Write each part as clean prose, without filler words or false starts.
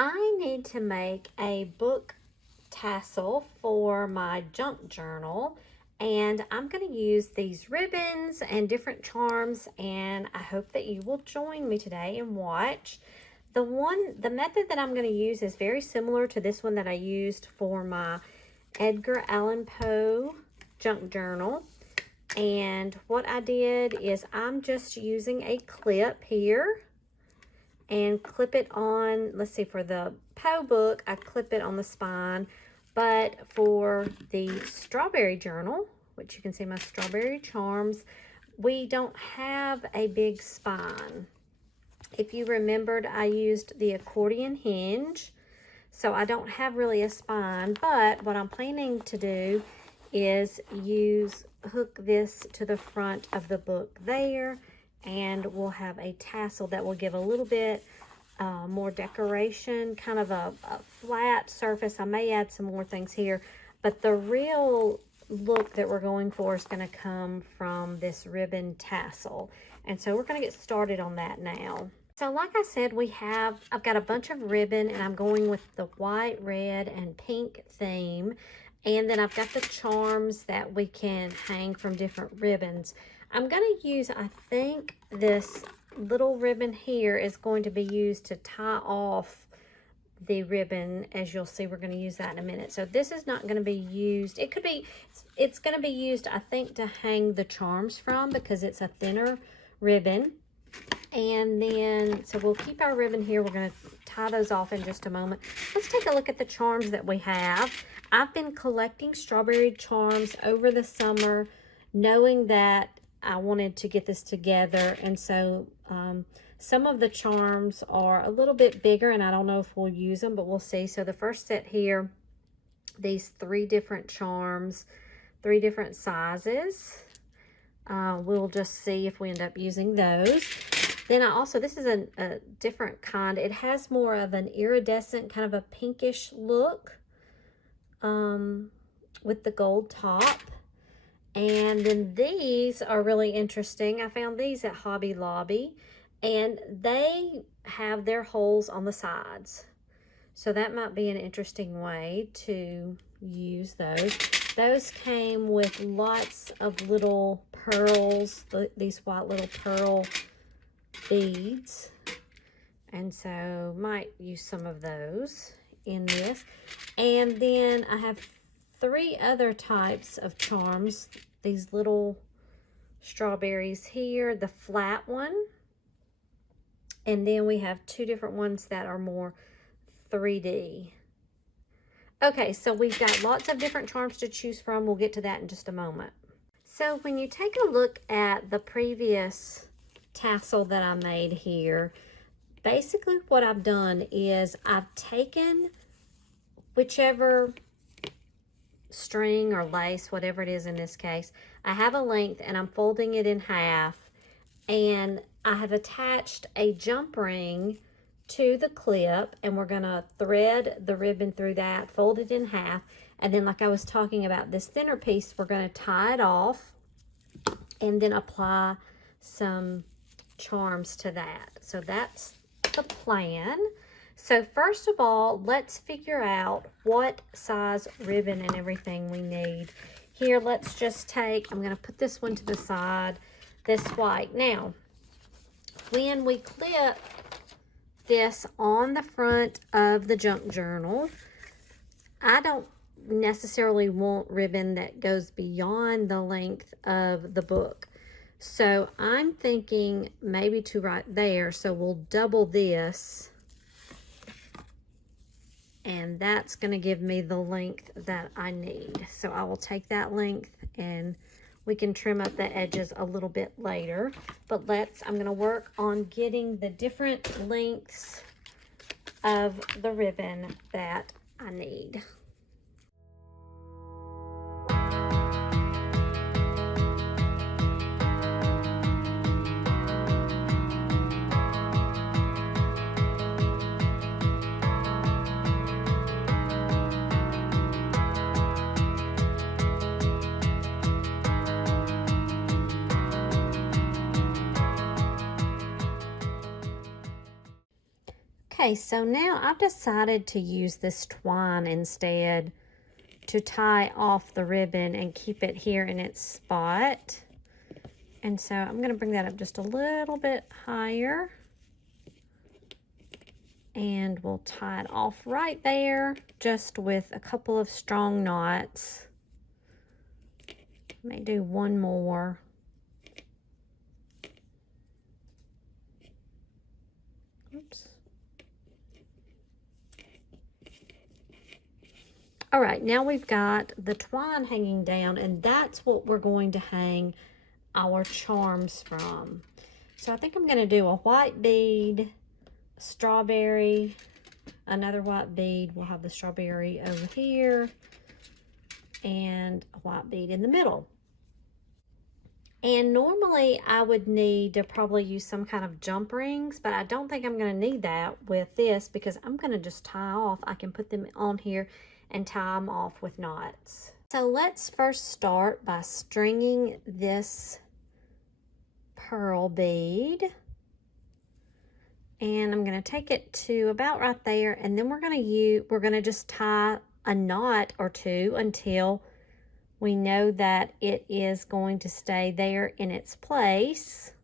I need to make a book tassel for my junk journal, and I'm going to use these ribbons and different charms, and I hope that you will join me today and watch. The method that I'm going to use is very similar to this one that I used for my Edgar Allan Poe junk journal. And what I did is I'm just using a clip here and clip it on, let's see, for the Poe book, I clip it on the spine. But for the strawberry journal, which you can see my strawberry charms, we don't have a big spine. If you remembered, I used the accordion hinge, so I don't have really a spine, but what I'm planning to do is hook this to the front of the book there, and we'll have a tassel that will give a little bit more decoration, kind of a flat surface. I may add some more things here, but the real look that we're going for is going to come from this ribbon tassel. And so we're going to get started on that now. So like I said, I've got a bunch of ribbon, and I'm going with the white, red, and pink theme. And then I've got the charms that we can hang from different ribbons. I'm going to use, I think, this little ribbon here is going to be used to tie off the ribbon. As you'll see, we're going to use that in a minute. So this is not going to be used. It's going to be used, I think, to hang the charms from, because it's a thinner ribbon. And then, so we'll keep our ribbon here. We're going to tie those off in just a moment. Let's take a look at the charms that we have. I've been collecting strawberry charms over the summer, knowing that I wanted to get this together. And so some of the charms are a little bit bigger, and I don't know if we'll use them, but we'll see. So the first set here, these 3 different charms, 3 different sizes. We'll just see if we end up using those. Then this is a different kind. It has more of an iridescent, kind of a pinkish look with the gold top. And then these are really interesting. I found these at Hobby Lobby, and they have their holes on the sides. So that might be an interesting way to use those. Those came with lots of little pearls, these white little pearl beads. And so might use some of those in this. And then I have 3 other types of charms. These little strawberries here, the flat one. And then we have 2 different ones that are more 3D. Okay, so we've got lots of different charms to choose from. We'll get to that in just a moment. So when you take a look at the previous tassel that I made here, basically what I've done is I've taken whichever string or lace, whatever it is in this case, I have a length, and I'm folding it in half, and I have attached a jump ring to the clip, and we're going to thread the ribbon through that, fold it in half, and then, like I was talking about, this thinner piece, we're going to tie it off and then apply some charms to that. So that's the plan. So first of all, let's figure out what size ribbon and everything we need. Here, let's just I'm going to put this one to the side, this white. Now, when we clip this on the front of the junk journal, I don't necessarily want ribbon that goes beyond the length of the book. So I'm thinking maybe to right there. So we'll double this, and that's going to give me the length that I need. So I will take that length, and we can trim up the edges a little bit later. But I'm going to work on getting the different lengths of the ribbon that I need. Okay, so now I've decided to use this twine instead to tie off the ribbon and keep it here in its spot. And so I'm going to bring that up just a little bit higher. And we'll tie it off right there, just with a couple of strong knots. May do one more. Oops. All right, now we've got the twine hanging down, and that's what we're going to hang our charms from. So I think I'm going to do a white bead, strawberry, another white bead. We'll have the strawberry over here, and a white bead in the middle. And normally I would need to probably use some kind of jump rings, but I don't think I'm going to need that with this because I'm going to just tie off. I can put them on here and tie them off with knots. So let's first start by stringing this pearl bead. And I'm going to take it to about right there, and then we're going to just tie a knot or two until we know that it is going to stay there in its place.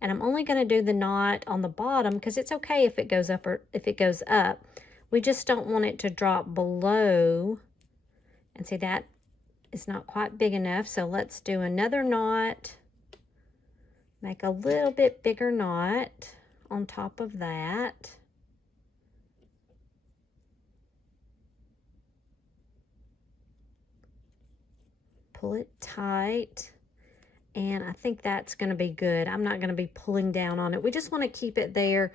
And I'm only going to do the knot on the bottom because it's okay if it goes up or if it goes up. We just don't want it to drop below. And see, that is not quite big enough. So let's do another knot. Make a little bit bigger knot on top of that. Pull it tight. And I think that's going to be good. I'm not going to be pulling down on it. We just want to keep it there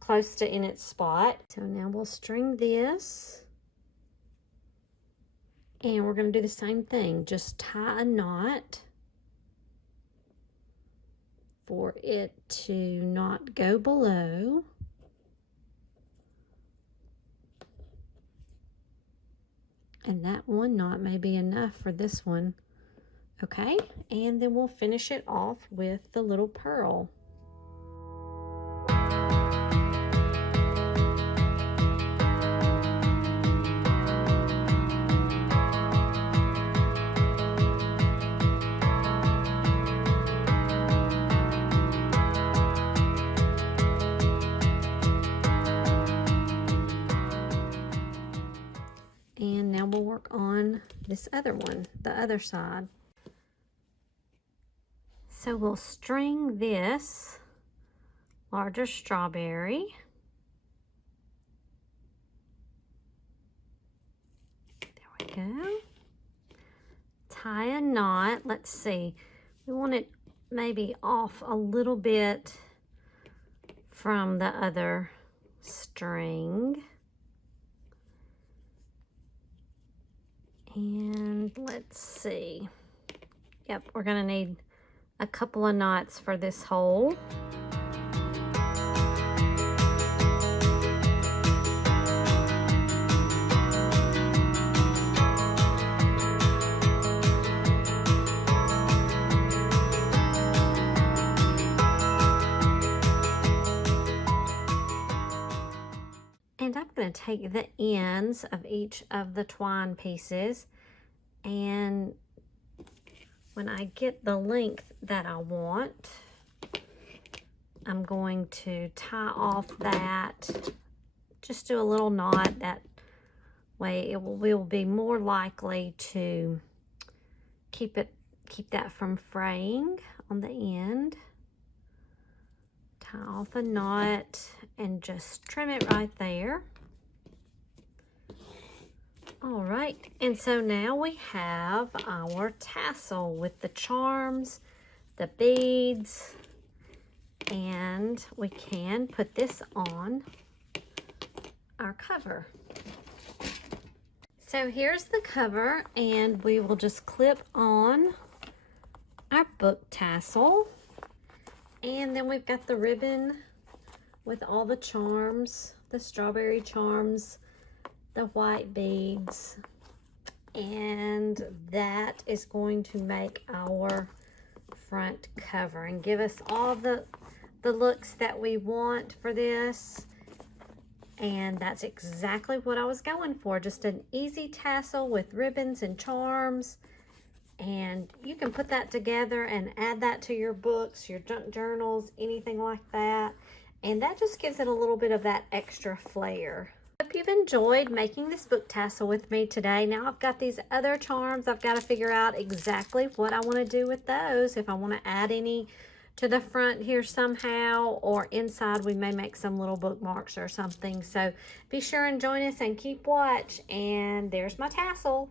close to in its spot. So now we'll string this. And we're going to do the same thing. Just tie a knot for it to not go below. And that one knot may be enough for this one. Okay, and then we'll finish it off with the little pearl. And now we'll work on this other one, the other side. So we'll string this larger strawberry. There we go. Tie a knot. Let's see. We want it maybe off a little bit from the other string. And let's see. Yep, we're going to need a couple of knots for this hole. And I'm going to take the ends of each of the twine pieces, and when I get the length that I want, I'm going to tie off that, just do a little knot. That way it will be more likely to keep that from fraying on the end. Tie off a knot and just trim it right there. All right, and so now we have our tassel with the charms, the beads, and we can put this on our cover. So here's the cover, and we will just clip on our book tassel. And then we've got the ribbon with all the charms, the strawberry charms, the white beads, and that is going to make our front cover and give us all the looks that we want for this. And that's exactly what I was going for. Just an easy tassel with ribbons and charms. And you can put that together and add that to your books, your junk journals, anything like that. And that just gives it a little bit of that extra flair. Hope you've enjoyed making this book tassel with me today. Now I've got these other charms. I've got to figure out exactly what I want to do with those. If I want to add any to the front here somehow, or inside we may make some little bookmarks or something. So be sure and join us and keep watch. And there's my tassel.